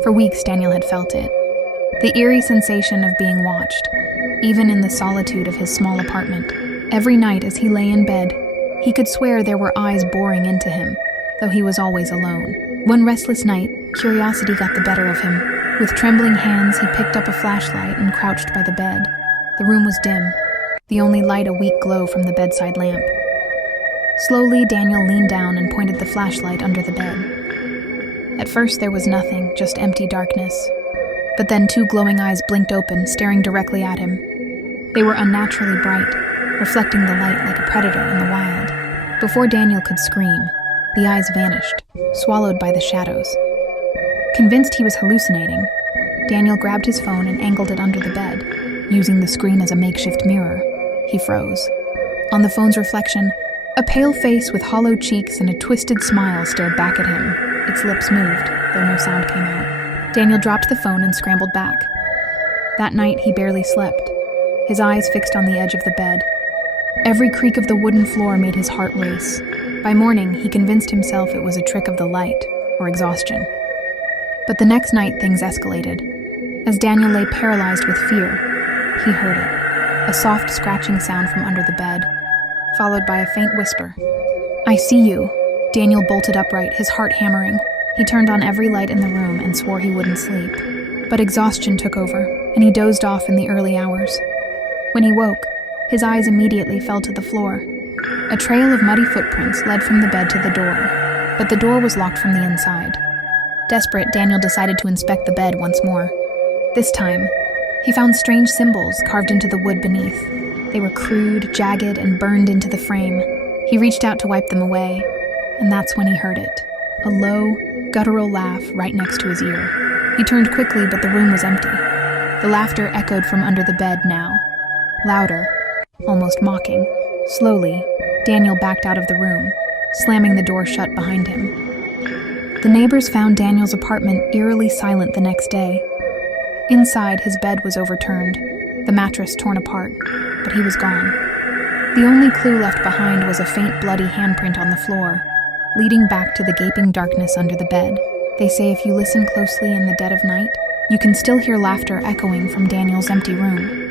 For weeks, Daniel had felt it. The eerie sensation of being watched, even in the solitude of his small apartment. Every night as he lay in bed, he could swear there were eyes boring into him, though he was always alone. One restless night, curiosity got the better of him. With trembling hands, he picked up a flashlight and crouched by the bed. The room was dim, the only light a weak glow from the bedside lamp. Slowly, Daniel leaned down and pointed the flashlight under the bed. At first, there was nothing, just empty darkness. But then 2 glowing eyes blinked open, staring directly at him. They were unnaturally bright, reflecting the light like a predator in the wild. Before Daniel could scream, the eyes vanished, swallowed by the shadows. Convinced he was hallucinating, Daniel grabbed his phone and angled it under the bed, using the screen as a makeshift mirror. He froze. On the phone's reflection, a pale face with hollow cheeks and a twisted smile stared back at him. Its lips moved, though no sound came out. Daniel dropped the phone and scrambled back. That night, he barely slept, his eyes fixed on the edge of the bed. Every creak of the wooden floor made his heart race. By morning, he convinced himself it was a trick of the light, or exhaustion. But the next night, things escalated. As Daniel lay paralyzed with fear, he heard it, a soft scratching sound from under the bed, followed by a faint whisper. "I see you." Daniel bolted upright, his heart hammering. He turned on every light in the room and swore he wouldn't sleep. But exhaustion took over, and he dozed off in the early hours. When he woke, his eyes immediately fell to the floor. A trail of muddy footprints led from the bed to the door, but the door was locked from the inside. Desperate, Daniel decided to inspect the bed once more. This time, he found strange symbols carved into the wood beneath. They were crude, jagged, and burned into the frame. He reached out to wipe them away, and that's when he heard it. A low, guttural laugh right next to his ear. He turned quickly, but the room was empty. The laughter echoed from under the bed now. Louder, almost mocking. Slowly, Daniel backed out of the room, slamming the door shut behind him. The neighbors found Daniel's apartment eerily silent the next day. Inside, his bed was overturned, the mattress torn apart, but he was gone. The only clue left behind was a faint bloody handprint on the floor, leading back to the gaping darkness under the bed. They say if you listen closely in the dead of night, you can still hear laughter echoing from Daniel's empty room.